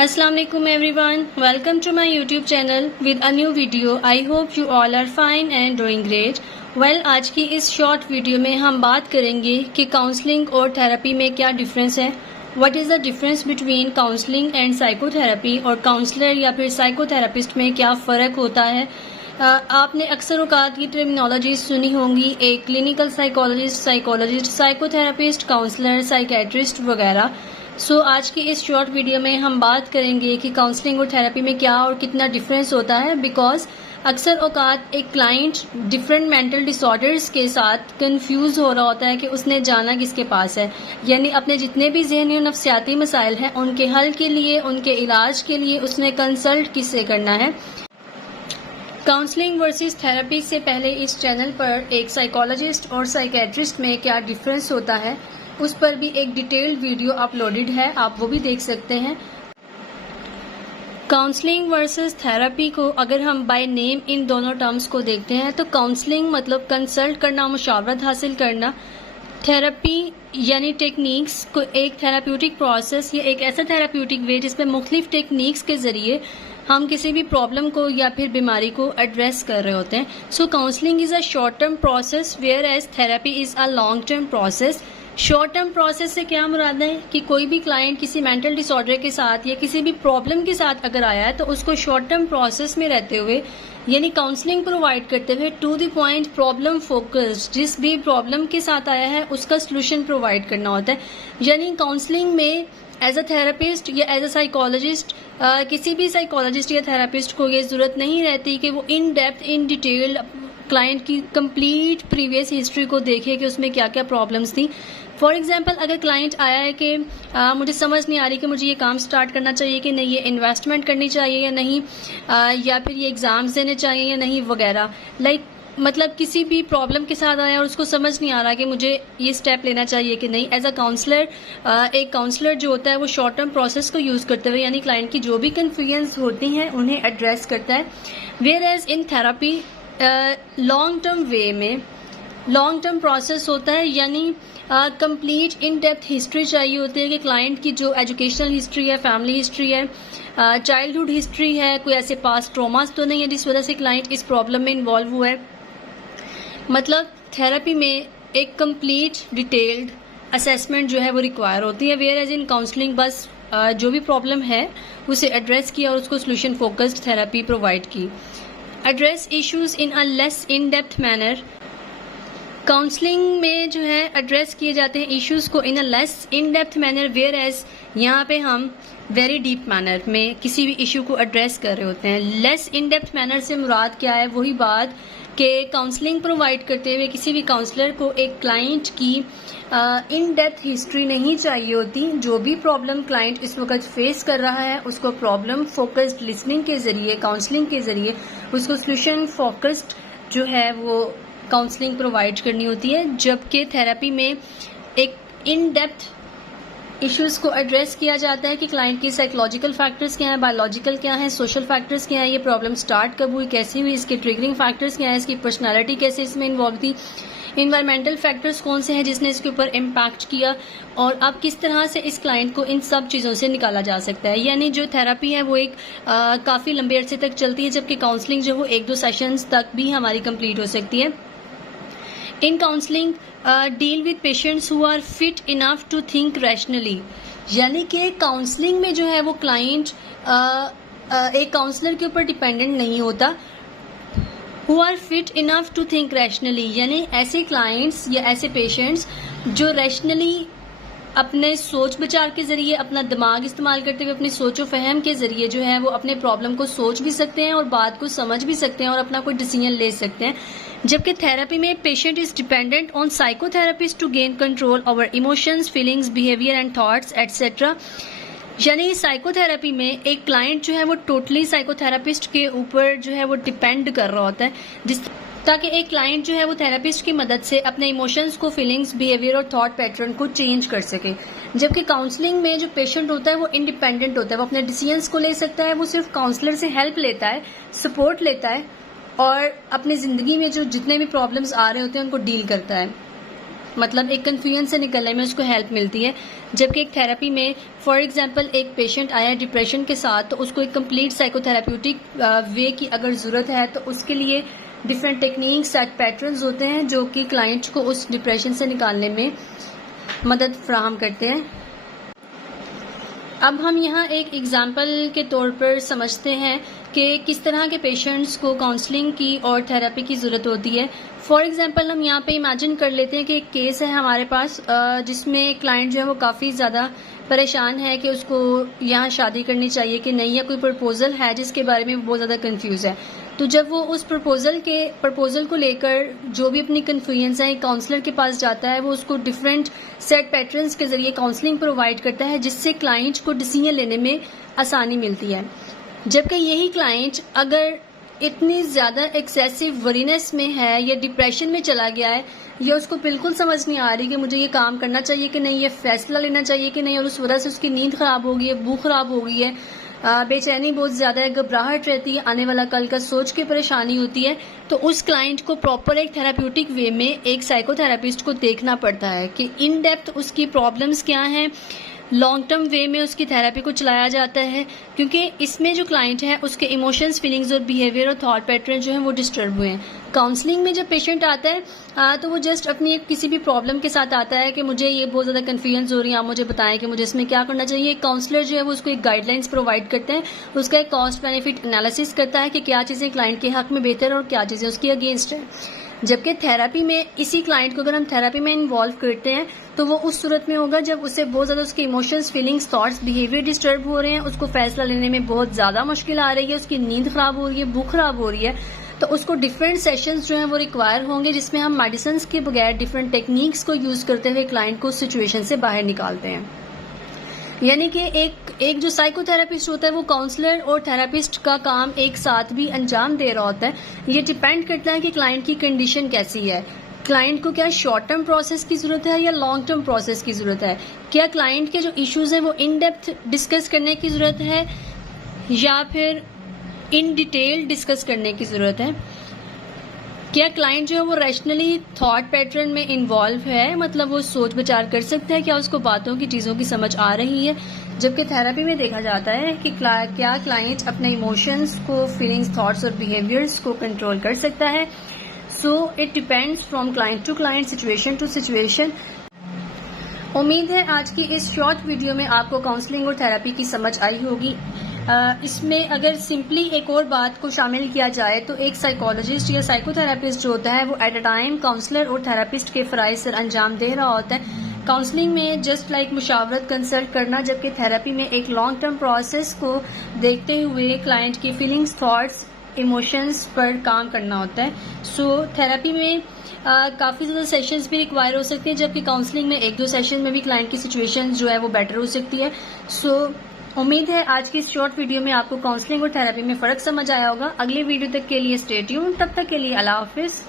Assalamu alaikum everyone. Welcome to my YouTube channel with a new video. I hope you all are fine and doing great. Well, आज की इस short video में हम बात करेंगे कि काउंसलिंग और थेरेपी में क्या डिफरेंस है. What is the difference between counselling and psychotherapy और काउंसलर या फिर साइकोथेरेपिस्ट में क्या फ़र्क होता है. आपने अक्सर औकात की टर्मिनोलॉजी सुनी होंगी, एक clinical psychologist, psychotherapist, counsellor, psychiatrist वगैरह. आज की इस शॉर्ट वीडियो में हम बात करेंगे कि काउंसलिंग और थेरेपी में क्या और कितना डिफरेंस होता है. बिकॉज अक्सर औकात एक क्लाइंट डिफरेंट मेंटल डिसऑर्डर्स के साथ कंफ्यूज हो रहा होता है कि उसने जाना किसके पास है. यानी अपने जितने भी ज़हनी और नफ्सियाती मसाइल हैं उनके हल के लिए, उनके इलाज के लिए उसने कंसल्ट किससे करना है. काउंसलिंग वर्सेस थेरेपी से पहले इस चैनल पर एक साइकोलॉजिस्ट और साइकेट्रिस्ट में क्या डिफरेंस होता है उस पर भी एक डिटेल्ड वीडियो अपलोडेड है, आप वो भी देख सकते हैं. काउंसलिंग वर्सेस थेरेपी को अगर हम बाय नेम इन दोनों टर्म्स को देखते हैं तो काउंसलिंग मतलब कंसल्ट करना, मुशावरत हासिल करना. थेरेपी यानी टेक्निक्स को एक थेराप्यूटिक प्रोसेस या एक ऐसा थेराप्यूटिक वे जिसमें मुख्तलिफ टेक्निक्स के ज़रिए हम किसी भी प्रॉब्लम को या फिर बीमारी को एड्रेस कर रहे होते हैं. So counselling is a short term process whereas therapy is a long term process. Short term process से क्या मुराद है कि कोई भी क्लाइंट किसी मेंटल डिसऑर्डर के साथ या किसी भी प्रॉब्लम के साथ अगर आया है तो उसको शॉर्ट टर्म प्रोसेस में रहते हुए यानी काउंसलिंग प्रोवाइड करते हुए to the point problem focused, जिस भी प्रॉब्लम के साथ आया है उसका सोल्यूशन प्रोवाइड करना होता है. यानी काउंसलिंग में एज अ थेरेपिस्ट या एज अ साइकोलॉजिस्ट किसी भी साइकोलॉजिस्ट या थेरेपिस्ट को ये ज़रूरत नहीं रहती कि वो in depth in detail client की कंप्लीट प्रीवियस हिस्ट्री को देखे कि उसमें क्या क्या प्रॉब्लम्स थी. फॉर एग्जांपल अगर क्लाइंट आया है कि मुझे समझ नहीं आ रही कि मुझे ये काम स्टार्ट करना चाहिए कि नहीं, ये इन्वेस्टमेंट करनी चाहिए या नहीं, या फिर ये एग्ज़ाम्स देने चाहिए या नहीं वगैरह, मतलब किसी भी प्रॉब्लम के साथ आया और उसको समझ नहीं आ रहा कि मुझे ये स्टेप लेना चाहिए कि नहीं. एज अ काउंसलर एक काउंसलर जो होता है वो शॉर्ट टर्म प्रोसेस को यूज़ करते हुए यानी क्लाइंट की जो भी कन्फ्यूजन्स होती हैं उन्हें एड्रेस करता है. Whereas in therapy long term way में लॉन्ग टर्म प्रोसेस होता है, यानी कंप्लीट इन डेप्थ हिस्ट्री चाहिए होती है कि क्लाइंट की जो एजुकेशनल हिस्ट्री है, फैमिली हिस्ट्री है, चाइल्डहुड हिस्ट्री है, कोई ऐसे पास्ट ट्रॉमास तो नहीं है जिस वजह से क्लाइंट इस प्रॉब्लम में इन्वॉल्व हुआ है. मतलब थेरेपी में एक कंप्लीट डिटेल्ड असेसमेंट जो है वो रिक्वायर होती है. वेयर एज इन काउंसलिंग बस जो भी प्रॉब्लम है उसे एड्रेस किया और उसको सोल्यूशन फोकस्ड थेरेपी प्रोवाइड की. Address issues in a less in depth manner. Counselling में जो है एड्रेस किए जाते हैं इश्यूज़ को in a less in depth manner, whereas यहाँ पे हम वेरी डीप मैनर में किसी भी इशू को एड्रेस कर रहे होते हैं. लेस इन डेप्थ मैनर से मुराद क्या है, वही बात कि काउंसलिंग प्रोवाइड करते हुए किसी भी काउंसलर को एक क्लाइंट की इन डेप्थ हिस्ट्री नहीं चाहिए होती. जो भी प्रॉब्लम क्लाइंट इस वक्त फेस कर रहा है उसको प्रॉब्लम फोकस्ड लिसनिंग के ज़रिए, काउंसलिंग के ज़रिए उसको सोल्यूशन फोकस्ड जो है वो काउंसलिंग प्रोवाइड करनी होती है. जबकि थेरेपी में एक इन डेप्थ इश्यूज़ को एड्रेस किया जाता है कि क्लाइंट की साइकोलॉजिकल फैक्टर्स क्या हैं, बायोलॉजिकल क्या हैं, सोशल फैक्टर्स क्या हैं, ये प्रॉब्लम स्टार्ट कब हुई, कैसी हुई, इसके ट्रिगरिंग फैक्टर्स क्या हैं, इसकी पर्सनालिटी कैसे इसमें इन्वॉल्व थी, इन्वायरमेंटल फैक्टर्स कौन से हैं जिसने इसके ऊपर इम्पैक्ट किया, और अब किस तरह से इस क्लाइंट को इन सब चीज़ों से निकाला जा सकता है. यानी जो थेरेपी है वो एक काफ़ी लंबे अरसे तक चलती है, जबकि काउंसलिंग जो वो 1-2 सेशंस तक भी हमारी कंप्लीट हो सकती है. In counselling deal with patients who are fit enough to think rationally. यानी कि काउंसलिंग में जो है वो क्लाइंट एक काउंसलर के ऊपर डिपेंडेंट नहीं होता. Who are fit enough to think rationally यानी ऐसे क्लाइंट्स या ऐसे पेशेंट्स जो रैशनली अपने सोच विचार के ज़रिए, अपना दिमाग इस्तेमाल करते हुए, अपनी सोचो फहम के ज़रिए जो है वो अपने प्रॉब्लम को सोच भी सकते हैं और बात को समझ भी सकते हैं और अपना कोई डिसीजन ले सकते हैं. जबकि थेरेपी में patient is dependent on psychotherapist to gain control over emotions, feelings, behaviour and thoughts etcetera. यानी साइकोथेरेपी में एक क्लाइंट जो है वो टोटली साइकोथेरेपिस्ट के ऊपर जो है वो डिपेंड कर रहा होता है, ताकि एक क्लाइंट जो है वो थेरेपिस्ट की मदद से अपने इमोशंस को, फीलिंग्स, बिहेवियर और थॉट पैटर्न को चेंज कर सके. जबकि काउंसलिंग में जो पेशेंट होता है वो इंडिपेंडेंट होता है, वो अपने डिसीजंस को ले सकता है, वो सिर्फ काउंसलर से हेल्प लेता है, सपोर्ट लेता है और अपनी ज़िंदगी में जो जितने भी प्रॉब्लम्स आ रहे होते हैं उनको डील करता है. मतलब एक कन्फ्यूजन से निकलने में उसको हेल्प मिलती है। जबकि एक थेरेपी में फॉर एग्जांपल एक पेशेंट आया डिप्रेशन के साथ, तो उसको एक कंप्लीट साइकोथेरेप्यूटिक वे की अगर ज़रूरत है तो उसके लिए डिफरेंट टेक्निक्स एंड पैटर्न्स होते हैं जो कि क्लाइंट को उस डिप्रेशन से निकालने में मदद फ्राहम करते हैं। अब हम यहाँ एक एग्जाम्पल के तौर पर समझते हैं कि किस तरह के पेशेंट्स को काउंसलिंग की और थेरेपी की ज़रूरत होती है। फॉर एग्जांपल हम यहाँ पे इमेजिन कर लेते हैं कि एक केस है हमारे पास जिसमें क्लाइंट जो है वो काफ़ी ज़्यादा परेशान है कि उसको यहाँ शादी करनी चाहिए कि नहीं, या कोई प्रपोजल है जिसके बारे में वो बहुत ज़्यादा कंफ्यूज है। तो जब वो उस प्रपोजल को लेकर जो भी अपनी कन्फ्यूजन्स हैं काउंसलर के पास जाता है, वो उसको डिफरेंट सेट पैटर्न्स के ज़रिए काउंसलिंग प्रोवाइड करता है जिससे क्लाइंट को डिसीजन लेने में आसानी मिलती है। जबकि यही क्लाइंट अगर इतनी ज़्यादा एक्सेसिव वरीनेस में है या डिप्रेशन में चला गया है, या उसको बिल्कुल समझ नहीं आ रही कि मुझे ये काम करना चाहिए कि नहीं, ये फैसला लेना चाहिए कि नहीं, और उस वजह से उसकी नींद ख़राब हो गई है, भूख ख़राब हो गई है, बेचैनी बहुत ज़्यादा है, घबराहट रहती है, आने वाला कल का सोच के परेशानी होती है, तो उस क्लाइंट को प्रॉपर एक थेराप्यूटिक वे में एक साइकोथेरेपिस्ट को देखना पड़ता है कि इन डेप्थ उसकी प्रॉब्लम्स क्या हैं, लॉन्ग टर्म वे में उसकी थेरेपी को चलाया जाता है, क्योंकि इसमें जो क्लाइंट है उसके इमोशंस, फीलिंग्स और बिहेवियर और थॉट पैटर्न जो हैं वो डिस्टर्ब हुए हैं। काउंसलिंग में जब पेशेंट आता है तो वो जस्ट अपनी किसी भी प्रॉब्लम के साथ आता है कि मुझे ये बहुत ज़्यादा कन्फ्यूजन हो रही है, आप मुझे बताएं कि मुझे इसमें क्या करना चाहिए। एक काउंसलर जो है वो उसको एक गाइडलाइंस प्रोवाइड करते हैं, उसका एक कॉस्ट बेनिफिट एनालिसिस करता है कि क्या चीज़ें क्लाइंट के हक में बेहतर और क्या चीज़ें उसकी अगेंस्ट है। जबकि थेरेपी में इसी क्लाइंट को अगर हम थेरेपी में इन्वॉल्व करते हैं तो वो उस सूरत में होगा जब उससे बहुत ज़्यादा उसके emotions, feelings, thoughts, behaviour disturb हो रहे हैं, उसको फैसला लेने में बहुत ज़्यादा मुश्किल आ रही है, उसकी नींद ख़राब हो रही है, भूख ख़राब हो रही है, तो उसको डिफरेंट सेशंस जो हैं वो रिक्वायर होंगे जिसमें हम मेडिसिन के बगैर डिफरेंट टेक्निक्स को यूज़ करते हुए क्लाइंट को उस सिचुएशन से बाहर निकालते हैं। यानी कि एक जो साइकोथेरेपिस्ट होता है वो काउंसलर और थेरेपिस्ट का काम एक साथ भी अंजाम दे रहा होता है। ये डिपेंड करता है कि क्लाइंट की कंडीशन कैसी है, क्लाइंट को क्या शॉर्ट टर्म प्रोसेस की ज़रूरत है या लॉन्ग टर्म प्रोसेस की ज़रूरत है, क्या क्लाइंट के जो इश्यूज़ हैं वो इन डेप्थ डिस्कस करने की ज़रूरत है या फिर इन डिटेल डिस्कस करने की ज़रूरत है, क्या क्लाइंट जो है वो रैशनली थॉट पैटर्न में इन्वॉल्व है, मतलब वो सोच विचार कर सकता है, क्या उसको बातों की, चीज़ों की समझ आ रही है। जबकि थेरेपी में देखा जाता है कि क्या क्लाइंट अपने इमोशंस को, फीलिंग्स, थॉट्स और बिहेवियर्स को कंट्रोल कर सकता है। So it depends from client to client, situation to situation. उम्मीद है आज की इस शॉर्ट वीडियो में आपको काउंसलिंग और थेरेपी की समझ आई होगी। इसमें अगर सिंपली एक और बात को शामिल किया जाए तो एक साइकोलॉजिस्ट या साइकोथेरेपिस्ट जो होता है वो एट अ टाइम काउंसलर और थेरेपिस्ट के फ़राइज़ सर अंजाम दे रहा होता है। काउंसलिंग में जस्ट लाइक मुशावरत, कंसल्ट करना, जबकि थेरेपी में एक लॉन्ग टर्म प्रोसेस को देखते हुए क्लाइंट की फीलिंग्स, थॉट्स, इमोशंस पर काम करना होता है। सो थेरेपी में काफ़ी ज़्यादा सेशंस भी रिक्वायर हो सकते हैं, जबकि काउंसलिंग में 1-2 सेशन में भी क्लाइंट की सिचुएशन जो है वो बेटर हो सकती है। सो उम्मीद है आज की इस शॉर्ट वीडियो में आपको काउंसलिंग और थेरेपी में फ़र्क समझ आया होगा। अगले वीडियो तक के लिए स्टे ट्यून, तब तक के लिए अल्लाह हाफिज़।